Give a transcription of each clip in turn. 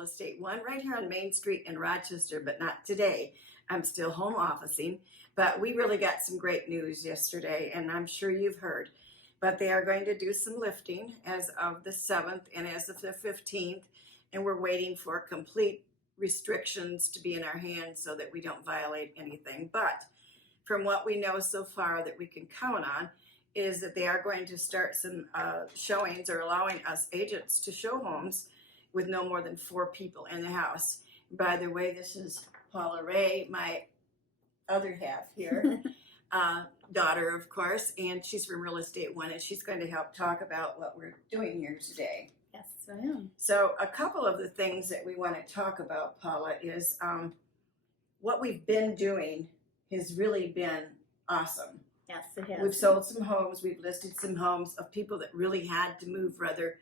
Real Estate One right here on Main Street in Rochester, but not today. I'm still home officing, but we really got some great news yesterday, and I'm sure you've heard. But they are going to do some lifting as of the 7th and as of the 15th, and we're waiting for complete restrictions to be in our hands so that we don't violate anything. But from what we know so far that we can count on is that they are going to start some showings or allowing us agents to show homes with no more than 4 people in the house. By the way, this is Paula Rea, my other half here, daughter, of course, and she's from Real Estate One, and she's going to help talk about what we're doing here today. Yes, I am. So a couple of the things that we want to talk about, Paula, is what we've been doing has really been awesome. Yes, it has. We've sold some homes, we've listed some homes of people that really had to move, whether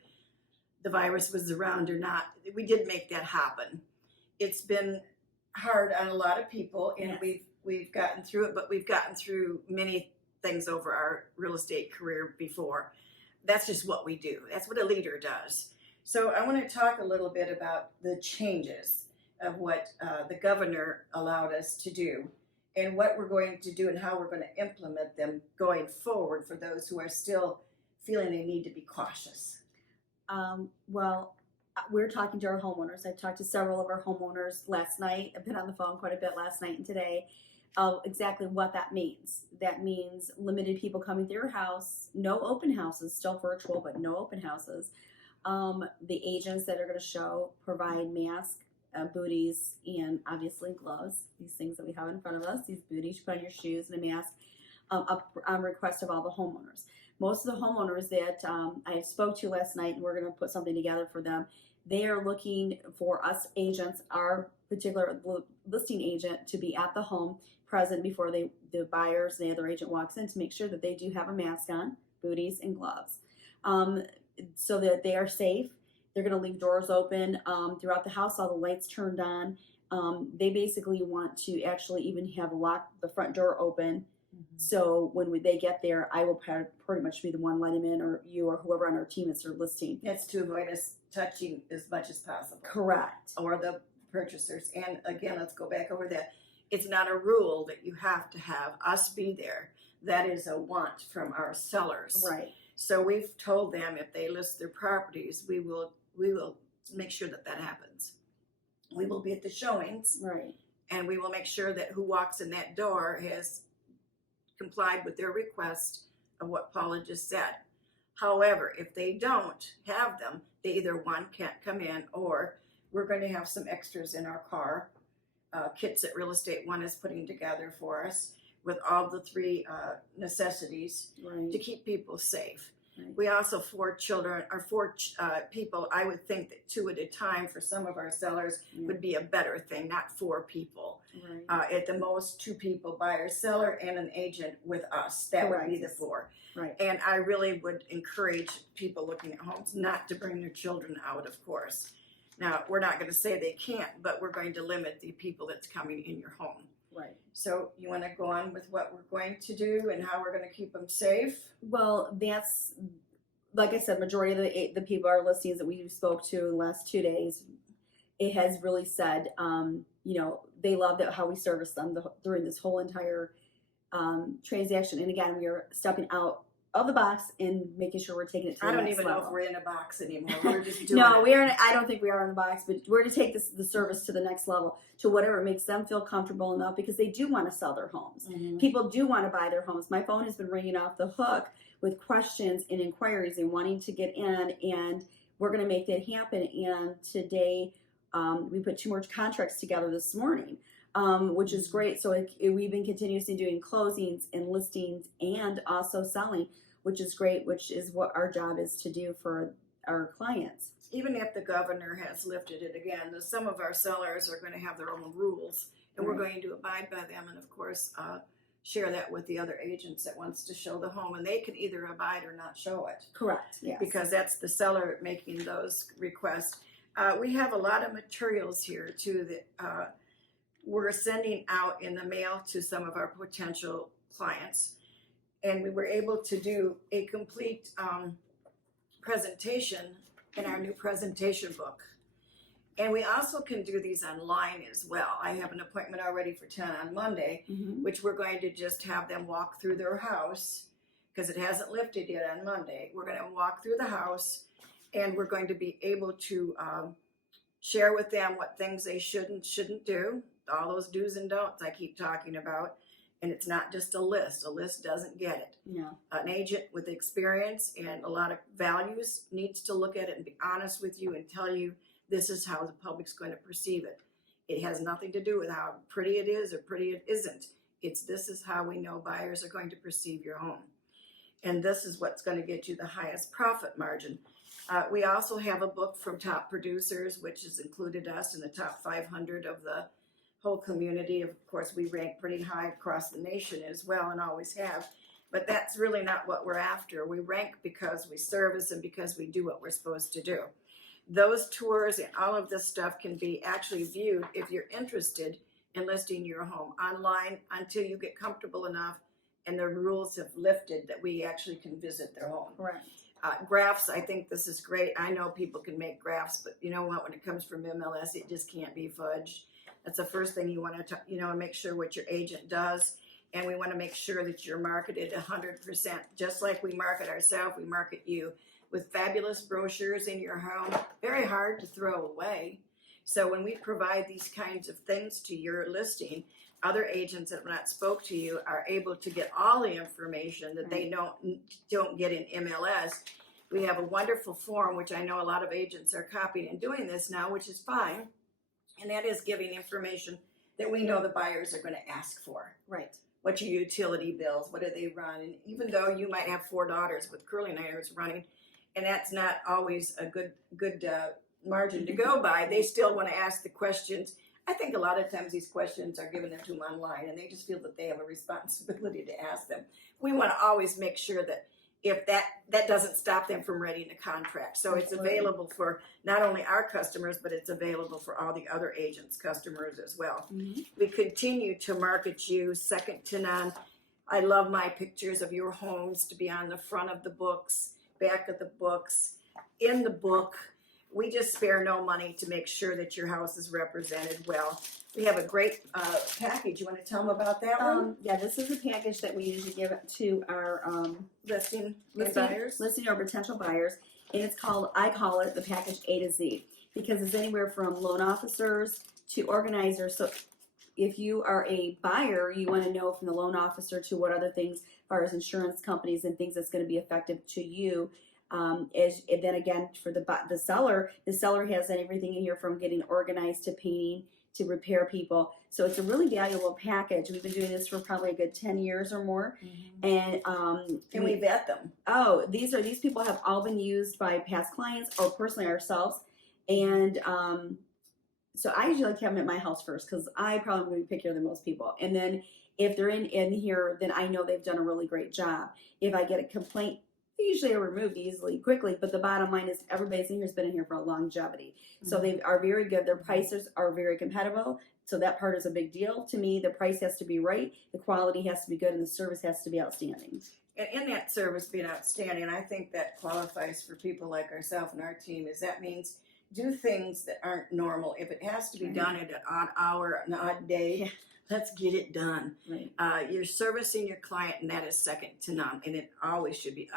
the virus was around or not. We did make that happen. It's been hard on a lot of people, and Yes. we've gotten through it, but we've gotten through many things over our real estate career before. That's just what we do. That's what a leader does. So I want to talk a little bit about the changes of what the governor allowed us to do and what we're going to do and how we're going to implement them going forward for those who are still feeling they need to be cautious. Well, we're talking to our homeowners. I've talked to several of our homeowners last night. I've been on the phone quite a bit last night and today. Exactly what that means. That means limited people coming through your house, no open houses, still virtual, but no open houses. The agents that are going to show provide masks, booties, and obviously gloves. These things that we have in front of us, these booties, you put on your shoes and a mask, up on request of all the homeowners. Most of the homeowners that I spoke to last night, and we're going to put something together for them, they are looking for us agents, our particular listing agent, to be at the home present before the buyers and the other agent walks in to make sure that they do have a mask on, booties, and gloves, so that they are safe. They're going to leave doors open throughout the house, all the lights turned on. They basically want to actually even have the front door open. So when they get there, I will pretty much be the one letting them in, or you or whoever on our team is their listing. That's to avoid us touching as much as possible. Correct. Or the purchasers. And again, let's go back over that. It's not a rule that you have to have us be there. That is a want from our sellers. Right. So we've told them if they list their properties, we will make sure that that happens. We will be at the showings. Right. And we will make sure that who walks in that door has complied with their request of what Paula just said. However, if they don't have them, they either one can't come in, or we're going to have some extras in our car, kits that Real Estate One is putting together for us with all the 3 necessities Right. to keep people safe. Right. We also 4 people. I would think that 2 at a time for some of our sellers would be a better thing, not 4 people. Right. At the most 2 people, buyer, seller, and an agent with us. That would be the 4. Right. And I really would encourage people looking at homes not to bring their children out, of course. Now, we're not going to say they can't, but we're going to limit the people that's coming in your home. Right. So you want to go on with what we're going to do and how we're going to keep them safe? Well, that's, like I said, majority of the people, our listings that we spoke to in the last 2 days, it has really said, they love how we service them during this whole entire transaction. And again, we are stepping out of the box and making sure we're taking it to the next level. I don't even know if we're in a box anymore. We're just doing No, it. I don't think we are in the box, but we're to take the service to the next level, to whatever makes them feel comfortable enough, because they do want to sell their homes. Mm-hmm. People do want to buy their homes. My phone has been ringing off the hook with questions and inquiries and wanting to get in, and we're going to make that happen. And today, we put 2 more contracts together this morning, which is great. So we've been continuously doing closings and listings and also selling, which is great, which is what our job is to do for our clients. Even if the governor has lifted it again, some of our sellers are going to have their own rules, and we're going to abide by them, and of course share that with the other agents that wants to show the home, and they can either abide or not show it. Correct. Yes. Because that's the seller making those requests. We have a lot of materials here too that we're sending out in the mail to some of our potential clients, and we were able to do a complete presentation in our new presentation book. And we also can do these online as well. I have an appointment already for 10 on Monday, which we're going to just have them walk through their house because it hasn't lifted yet on Monday. We're going to walk through the house and we're going to be able to share with them what things they shouldn't do, all those do's and don'ts I keep talking about. And it's not just a list. A list doesn't get it. No. An agent with experience and a lot of values needs to look at it and be honest with you and tell you this is how the public's going to perceive it. It has nothing to do with how pretty it is or pretty it isn't. It's this is how we know buyers are going to perceive your home. And this is what's going to get you the highest profit margin. We also have a book from top producers, which has included us in the top 500 of the whole community. Of course, we rank pretty high across the nation as well and always have. But that's really not what we're after. We rank because we service and because we do what we're supposed to do. Those tours and all of this stuff can be actually viewed if you're interested in listing your home online until you get comfortable enough and the rules have lifted that we actually can visit their home. Right. Graphs, I think this is great. I know people can make graphs, but you know what? When it comes from MLS, it just can't be fudged. That's the first thing you want to, make sure what your agent does. And we want to make sure that you're marketed 100%. Just like we market ourselves, we market you with fabulous brochures in your home, very hard to throw away. So when we provide these kinds of things to your listing, other agents that have not spoke to you are able to get all the information that they don't get in MLS. We have a wonderful form, which I know a lot of agents are copying and doing this now, which is fine. And that is giving information that we know the buyers are going to ask for. Right. What's your utility bills? What do they run? And even though you might have 4 daughters with curling irons running, and that's not always a good margin to go by, they still want to ask the questions. I think a lot of times these questions are given to them online, and they just feel that they have a responsibility to ask them. We want to always make sure that if that doesn't stop them from writing a contract. So it's available for not only our customers, but it's available for all the other agents' customers as well. We continue to market you second to none. I love my pictures of your homes to be on the front of the books, back of the books, in the book. We just spare no money to make sure that your house is represented well. We have a great package. You want to tell them about that one? Yeah, this is a package that we usually give to our Listing or potential buyers, and I call it the package A to Z, because it's anywhere from loan officers to organizers. So if you are a buyer, you want to know from the loan officer to what other things, as far as insurance companies and things that's going to be effective to you. And then again, for the seller has everything in here from getting organized to painting to repair people. So it's a really valuable package. We've been doing this for probably a good 10 years or more. And we vet them. Oh, these people have all been used by past clients or personally ourselves. And so I usually like to have them at my house first, because I probably pick here than most people. And then if they're in here, then I know they've done a really great job. If I get a complaint, usually are removed easily, quickly, but the bottom line is everybody's in here has been in here for a longevity. So they are very good. Their prices are very competitive. So that part is a big deal to me. The price has to be right, the quality has to be good, and the service has to be outstanding. And in that service being outstanding, I think that qualifies for people like ourselves and our team, is that means do things that aren't normal. If it has to be done at an odd hour, an odd day, let's get it done. You're servicing your client, and that is second to none. And it always should be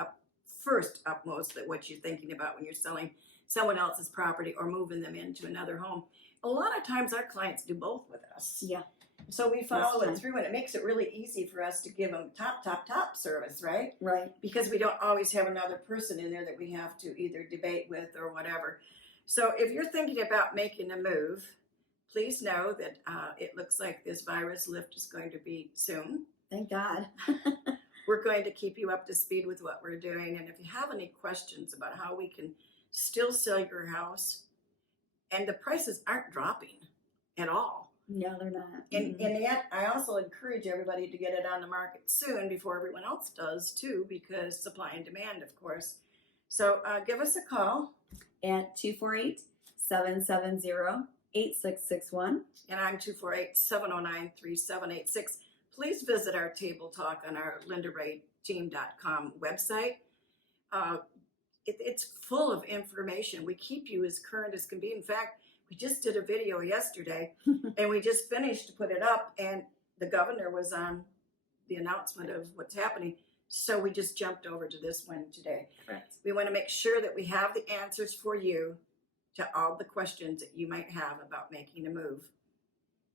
upmost at what you're thinking about when you're selling someone else's property or moving them into another home. A lot of times our clients do both with us. Yeah. So we follow it through, and it makes it really easy for us to give them top service, right? Right. Because we don't always have another person in there that we have to either debate with or whatever. So if you're thinking about making a move, please know that it looks like this virus lift is going to be soon. Thank God. We're going to keep you up to speed with what we're doing. And if you have any questions about how we can still sell your house, and the prices aren't dropping at all. No, they're not. And yet, I also encourage everybody to get it on the market soon before everyone else does too, because supply and demand, of course. So give us a call. At 248-770-8661. And I'm 248-709-3786. Please visit our table talk on our LindaReaTeam.com website. It's full of information. We keep you as current as can be. In fact, We just did a video yesterday and we just finished to put it up, and the governor was on the announcement of what's happening. So we just jumped over to this one today. Correct. We want to make sure that we have the answers for you to all the questions that you might have about making a move.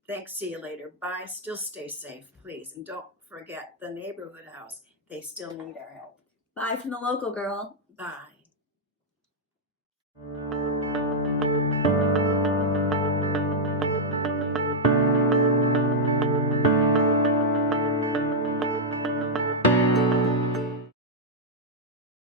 Thanks. See you later. Bye. Still stay safe, please. And don't forget the neighborhood house. They still need our help. Bye from the local girl. Bye.